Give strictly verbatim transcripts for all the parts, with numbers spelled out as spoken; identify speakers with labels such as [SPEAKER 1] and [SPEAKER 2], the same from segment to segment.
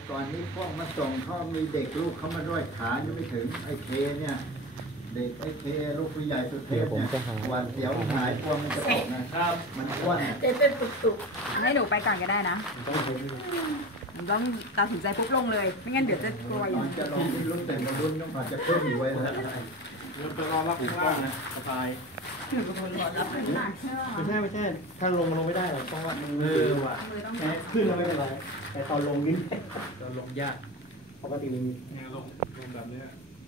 [SPEAKER 1] ก่อนนี้พวกมาส่งเขามีเด็กลูกเขามาด้วยขายังไม่ถึงไอ้เคเนี่ยเด็กไอ้เคลูกผู้ใหญ่สุดเทพเนี่ยวันเสียวหายกลัวมันจะตกนะครับมันอ้วน
[SPEAKER 2] เต้นเป็นตุกๆให้หนูไปก่อนก็ได้นะผมต้องตัดสินใจปุ๊บลงเลยไม่งั้นเดี๋ยวจะกลัวอยู่
[SPEAKER 1] จะลงที่รุ่นแต่งรุ่นต้องผ่านจะเพิ่มอีกไว้แล้ว
[SPEAKER 3] เราจะรอรับข้างล่างนะสบาย
[SPEAKER 2] ถือกระโปรงรถรับหนักใช่ไหม
[SPEAKER 3] ไม่ใช่ไม่ใช่ถ้าลงมันลงไม่ได้หรอกต้องว่ามือว่ะแค่ขึ้นแล้วไม่เป็นไรแต่ตอนลงนี่ตอนลงยากปกติมันมีลงลงแบบนี้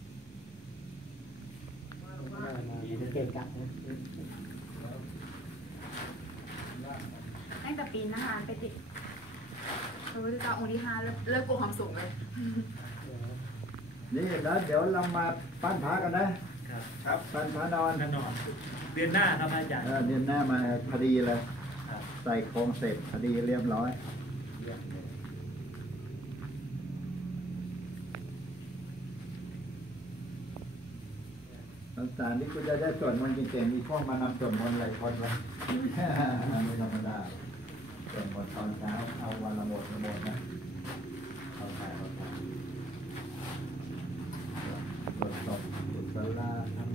[SPEAKER 3] มีเกณฑ์กัดนะ
[SPEAKER 2] ตั้งแต่ปีนนะคะไปติดรู้จะเอาองค์ที่ห้าเลิกเลิกกลัวความสูงเลย
[SPEAKER 1] นี่แล้วเดี๋ยวเรามาปั้นพระกันนะครับครับปั้นพระนอน
[SPEAKER 3] นอนเดือนหน้าครับอาจารย์
[SPEAKER 1] เดือนหน้ามาพอดีเลยใส่โครงเสร็จพอดีเรียบร้อยตอนสารที่คุณจะได้สวดมนต์เก่งๆมีข้องมานำสวดมนต์อะไรคนละไม่ธรรมดาสวดมนต์ตอนเช้าเอาวันละหมดละหมดนะเอาถ่ายเอาถ่ายตรวจสอบตรวจสาราทำ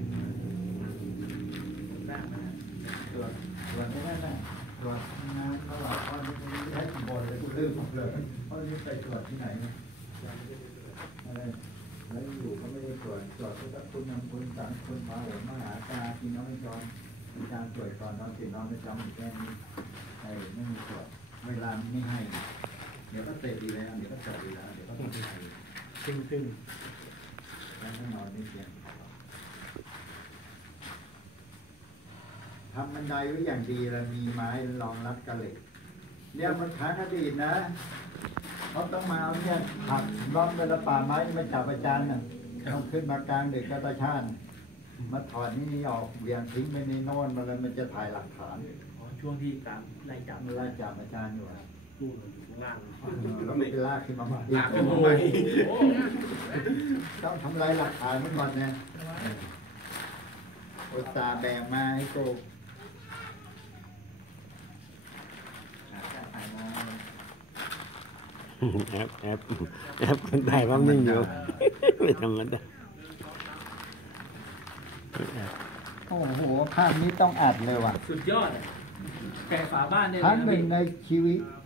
[SPEAKER 1] ตรวจตรวจไม่ได้ไหมตรวจงานตลอดตอนนี้ไม่ได้ขบวนเลยกูลืมหมดเลยเพราะนี่ไปตรวจที่ไหนเนี่ยอะไรแล้วอยู่ก็ไม่ได้ตรวจตรวจก็จะคุณนำคุณสังคุณพาหัวมหาตากินน้องไม่จอมมีการตรวจก่อนนอนติดนอนไม่จำแค่นี้ใช่ไม่มีตรวจเวลาไม่ให้เดี๋ยวก็เตะดีแล้วเดี๋ยวก็เตะดีแล้วเดี๋ยวก็ต้องไป
[SPEAKER 3] ตึ้งตึ้ง
[SPEAKER 1] แล้วก็นอนนี่เพียงทำบันไดไว้อย่างดีแล้วมีไม้รองรับกระเหล็กเนี่ยมันค้างอดีตนะเขาต้องมาเอาเนี่ยหักล้อมเป็นป่าไม้มาจับอาจารย์น่ะต้องขึ้นมากลางเด็กกระชานมาถอดนี่ออกเวียงทิ้งไปในโน่นมาแล้วมันจะถ่ายหลักฐาน
[SPEAKER 3] ช่วงที่ตามไล่จับ
[SPEAKER 1] ไล่จับอาจารย์อยู่
[SPEAKER 3] ตู้อยู่ข้างล่าง
[SPEAKER 1] ต้องไปลากขึ้นมาใหม่ลากขึ้นมาใหม่ต้องทำลายหลักฐานมันก่อนนะอุตส่าห์แบ่งมาให้โก
[SPEAKER 4] แอปแอปแอปคนไทยว่าไม่อยู่ไม่ธรรมดา
[SPEAKER 1] โอ้โหภาพนี้ต้องอัดเลยว่ะ
[SPEAKER 3] สุดยอดแกะฝาบ้านได้
[SPEAKER 1] ครั้งหนึ่งในชีวิต